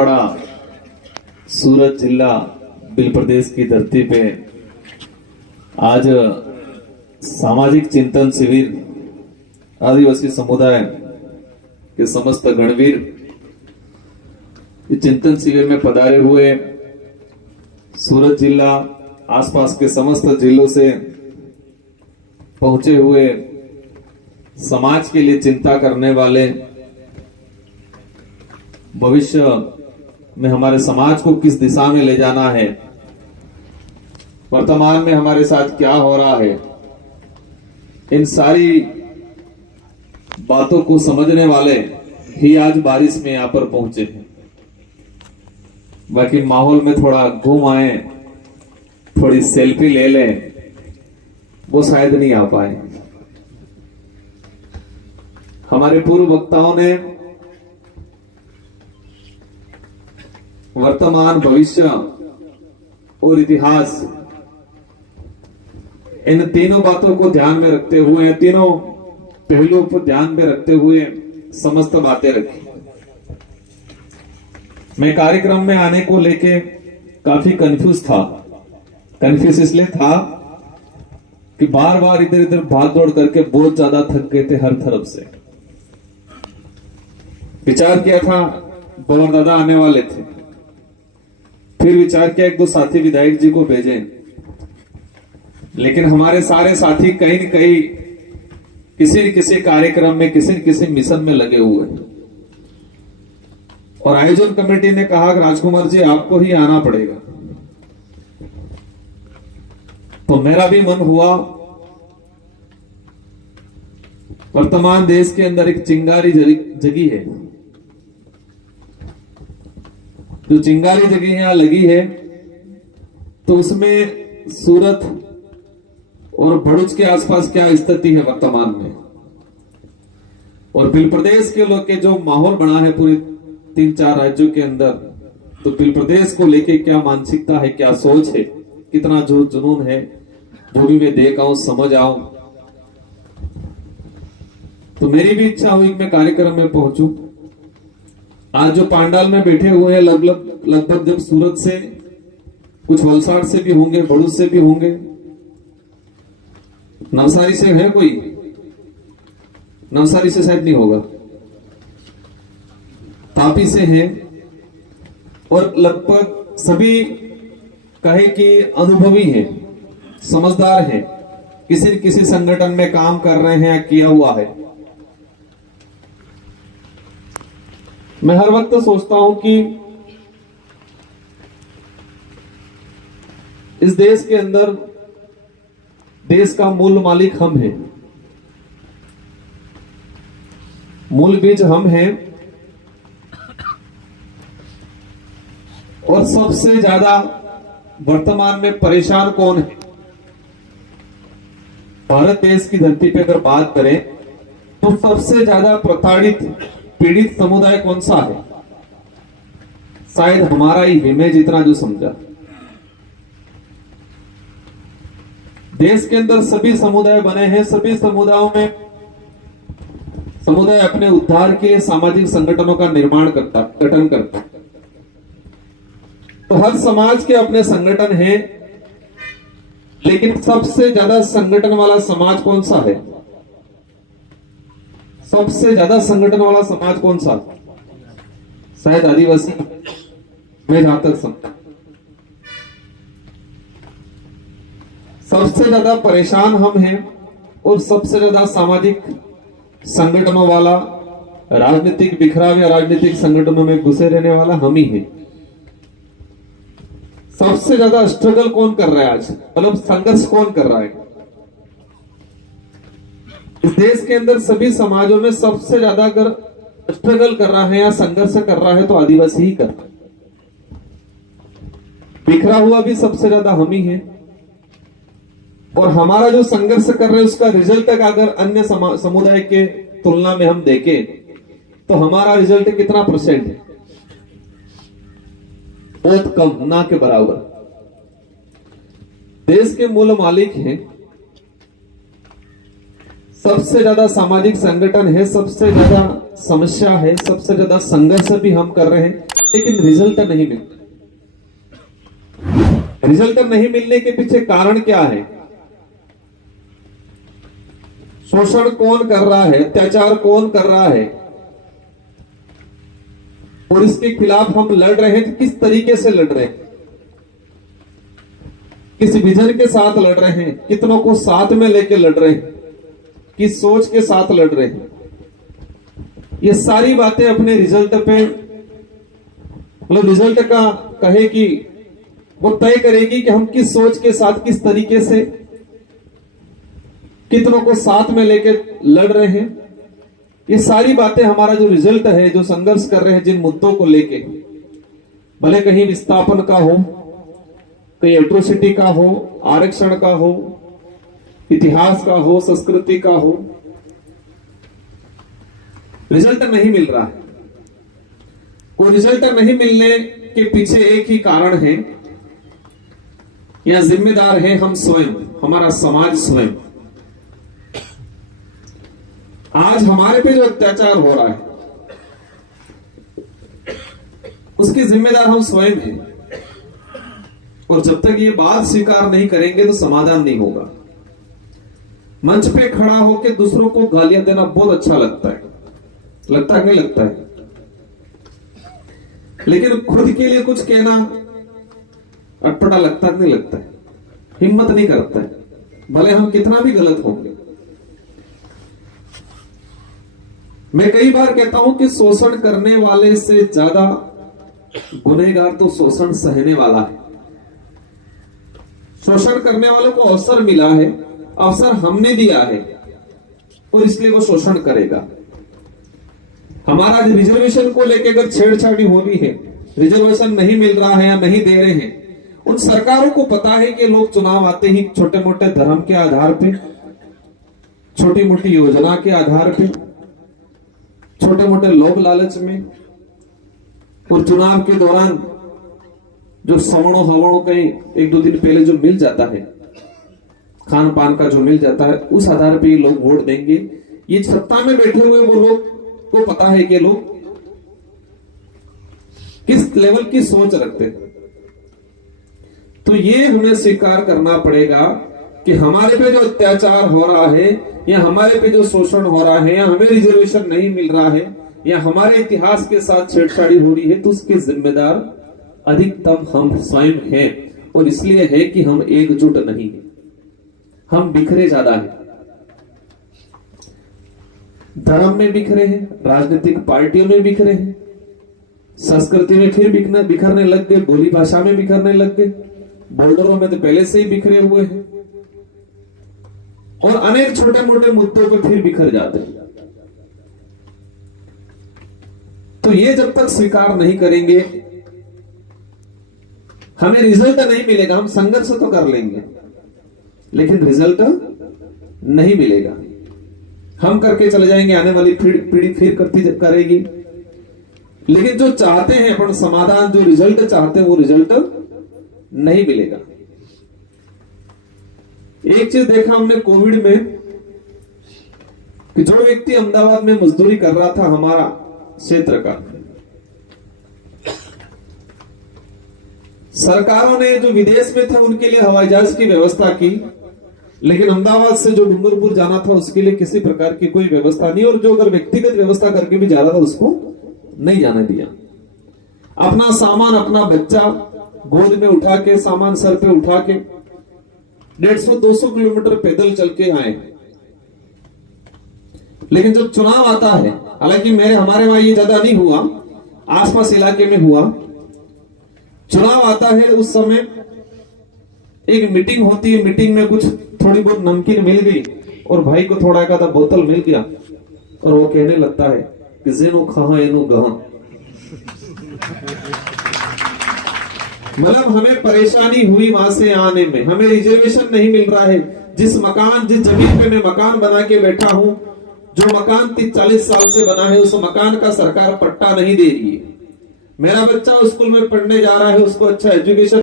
मराठवाड़ा सूरत जिला बिल प्रदेश की धरती पे आज सामाजिक चिंतन शिविर आदिवासी समुदाय के समस्त गणवीर इस चिंतन शिविर में पधारे हुए सूरत जिला आसपास के समस्त जिलों से पहुंचे हुए समाज के लिए चिंता करने वाले, भविष्य में हमारे समाज को किस दिशा में ले जाना है, वर्तमान में हमारे साथ क्या हो रहा है, इन सारी बातों को समझने वाले ही आज बारिश में यहां पर पहुंचे हैं। बाकी माहौल में थोड़ा घूम आए, थोड़ी सेल्फी ले लें, वो शायद नहीं आ पाए। हमारे पूर्व वक्ताओं ने वर्तमान, भविष्य और इतिहास, इन तीनों बातों को ध्यान में रखते हुए, तीनों पहलुओं को ध्यान में रखते हुए समस्त बातें रखी। मैं कार्यक्रम में आने को लेके काफी कंफ्यूज था। कंफ्यूज इसलिए था कि बार बार इधर इधर भाग दौड़ करके बहुत ज्यादा थक गए थे हर तरफ से। विचार किया था पवन दादा आने वाले थे, फिर विचार किया एक दो साथी विधायक जी को भेजें, लेकिन हमारे सारे साथी कहीं न कहीं किसी न किसी कार्यक्रम में, किसी न किसी मिशन में लगे हुए हैं। और आयोजन कमेटी ने कहा कि राजकुमार जी आपको ही आना पड़ेगा। तो मेरा भी मन हुआ। वर्तमान देश के अंदर एक चिंगारी जगी है, जो चिंगारी जगी यहां लगी है, तो उसमें सूरत और भरूच के आसपास क्या स्थिति है वर्तमान में, और बिल प्रदेश के लोग के जो माहौल बना है पूरे 3-4 राज्यों के अंदर, तो बिल प्रदेश को लेके क्या मानसिकता है, क्या सोच है, कितना जो जुनून है, वो भी मैं देख आऊं, समझ आऊं। तो मेरी भी इच्छा हुई कि मैं कार्यक्रम में पहुंचूं। आज जो पांडाल में बैठे हुए हैं, लगभग जब सूरत से, कुछ वलसाड़ से भी होंगे, भरूच से भी होंगे, नवसारी से है कोई? नवसारी से शायद नहीं होगा, तापी से है, और लगभग सभी कहे कि अनुभवी हैं, समझदार हैं, किसी न किसी संगठन में काम कर रहे हैं या किया हुआ है। मैं हर वक्त सोचता हूं कि इस देश के अंदर देश का मूल मालिक हम हैं, मूल बीज हम हैं, और सबसे ज्यादा वर्तमान में परेशान कौन है? भारत देश की धरती पे अगर बात करें तो सबसे ज्यादा प्रताड़ित, पीड़ित समुदाय कौन सा है? शायद हमारा ही है, मैं जितना जो समझा। देश के अंदर सभी समुदाय बने हैं, सभी समुदायों में समुदाय अपने उद्धार के सामाजिक संगठनों का निर्माण करता, गठन करता। तो हर समाज के अपने संगठन हैं, लेकिन सबसे ज्यादा संगठन वाला समाज कौन सा है? सबसे ज्यादा संगठन वाला समाज कौन सा? शायद आदिवासी, मैं जहां तक समझा। सबसे ज्यादा परेशान हम हैं, और सबसे ज्यादा सामाजिक संगठनों वाला, राजनीतिक बिखराव या राजनीतिक संगठनों में घुसे रहने वाला हम ही है। सबसे ज्यादा स्ट्रगल कौन कर रहा है आज, मतलब संघर्ष कौन कर रहा है? इस देश के अंदर सभी समाजों में सबसे ज्यादा अगर स्ट्रगल कर रहा है या संघर्ष कर रहा है तो आदिवासी ही कर रहा है। बिखरा हुआ भी सबसे ज्यादा हम ही है, और हमारा जो संघर्ष कर रहे हैं उसका रिजल्ट अगर अन्य समुदाय के तुलना में हम देखें तो हमारा रिजल्ट कितना परसेंट है? बहुत कम, ना के बराबर। देश के मूल मालिक हैं, सबसे ज्यादा सामाजिक संगठन है, सबसे ज्यादा समस्या है, सबसे ज्यादा संघर्ष भी हम कर रहे हैं, लेकिन रिजल्ट नहीं मिलता। रिजल्ट नहीं मिलने के पीछे कारण क्या है? शोषण कौन कर रहा है, अत्याचार कौन कर रहा है, और इसके खिलाफ हम लड़ रहे हैं तो किस तरीके से लड़ रहे हैं, किस विजन के साथ लड़ रहे हैं, कितनों को साथ में लेके लड़ रहे हैं, किस सोच के साथ लड़ रहे हैं। ये सारी बातें अपने रिजल्ट पे, मतलब रिजल्ट का कहे कि वो तय करेगी कि हम किस सोच के साथ, किस तरीके से, कितनों को साथ में लेके लड़ रहे हैं। ये सारी बातें हमारा जो रिजल्ट है, जो संघर्ष कर रहे हैं जिन मुद्दों को लेके, भले कहीं विस्थापन का हो, कहीं एट्रोसिटी का हो, आरक्षण का हो, इतिहास का हो, संस्कृति का हो, रिजल्ट नहीं मिल रहा है। कोई रिजल्ट नहीं मिलने के पीछे एक ही कारण है, या जिम्मेदार है हम स्वयं, हमारा समाज स्वयं। आज हमारे पे जो अत्याचार हो रहा है उसकी जिम्मेदार हम स्वयं हैं, और जब तक ये बात स्वीकार नहीं करेंगे तो समाधान नहीं होगा। मंच पे खड़ा होकर दूसरों को गालियां देना बहुत अच्छा लगता है, लगता है नहीं लगता है, लेकिन खुद के लिए कुछ कहना अटपटा लगता है नहीं लगता है, हिम्मत नहीं करता है, भले हम कितना भी गलत होंगे। मैं कई बार कहता हूं कि शोषण करने वाले से ज्यादा गुनहगार तो शोषण सहने वाला है। शोषण करने वालों को अवसर मिला है, अवसर हमने दिया है, और इसलिए वो शोषण करेगा। हमारा रिजर्वेशन को लेकर अगर छेड़छाड़ी हो रही है, रिजर्वेशन नहीं मिल रहा है या नहीं दे रहे हैं, उन सरकारों को पता है कि लोग चुनाव आते ही छोटे मोटे धर्म के आधार पे, छोटी मोटी योजना के आधार पे, छोटे मोटे लोक लालच में, और चुनाव के दौरान जो सवर्णों हवर्णों कहीं एक दो दिन पहले जो मिल जाता है, खान पान का जो मिल जाता है, उस आधार पे लोग वोट देंगे। ये सत्ता में बैठे हुए वो लोग को पता है कि लोग किस लेवल की सोच रखते हैं। तो ये हमें स्वीकार करना पड़ेगा कि हमारे पे जो अत्याचार हो रहा है, या हमारे पे जो शोषण हो रहा है, या हमें रिजर्वेशन नहीं मिल रहा है, या हमारे इतिहास के साथ छेड़छाड़ी हो रही है, तो उसके जिम्मेदार अधिकतम हम स्वयं हैं। और इसलिए है कि हम एकजुट नहीं है, हम बिखरे ज्यादा है, धर्म में बिखरे हैं, राजनीतिक पार्टियों में बिखरे हैं, संस्कृति में फिर बिखरने लग गए, बोली भाषा में बिखरने लग गए, बॉर्डरों में तो पहले से ही बिखरे हुए हैं, और अनेक छोटे मोटे मुद्दों पे फिर बिखर जाते हैं। तो ये जब तक स्वीकार नहीं करेंगे, हमें रिजल्ट नहीं मिलेगा। हम संघर्ष तो कर लेंगे, लेकिन रिजल्ट नहीं मिलेगा। हम करके चले जाएंगे, आने वाली पीढ़ी फिर करती करेगी, लेकिन जो चाहते हैं अपन समाधान, जो रिजल्ट चाहते हैं, वो रिजल्ट नहीं मिलेगा। एक चीज देखा हमने कोविड में कि जो व्यक्ति अहमदाबाद में मजदूरी कर रहा था, हमारा क्षेत्र का, सरकारों ने जो विदेश में थे उनके लिए हवाई जहाज की व्यवस्था की, लेकिन अहमदाबाद से जो डूंगरपुर जाना था उसके लिए किसी प्रकार की कोई व्यवस्था नहीं, और जो अगर व्यक्तिगत व्यवस्था करके भी जा रहा था उसको नहीं जाने दिया। अपना सामान, अपना बच्चा गोद में उठा के, सामान सर पे उठा के 150-200 किलोमीटर पैदल चल के आए। लेकिन जब चुनाव आता है, हालांकि हमारे वहां ये ज्यादा नहीं हुआ, आसपास इलाके में हुआ, चुनाव आता है उस समय एक मीटिंग होती है, मीटिंग में कुछ थोड़ी बहुत नमकीन मिल गई और भाई को थोड़ा का बोतल मिल गया, और वो कहने लगता है कि जेनो खहा एनो गहा। मतलब हमें परेशानी हुई वहां से आने में, हमें रिजर्वेशन नहीं मिल रहा है। जिस जमीन पे मैं मकान बना के बैठा हूं, जो मकान 30-40 साल से बना है, उस मकान का सरकार पट्टा नहीं दे रही है। मेरा बच्चा स्कूल में पढ़ने जा रहा है, उसको अच्छा एजुकेशन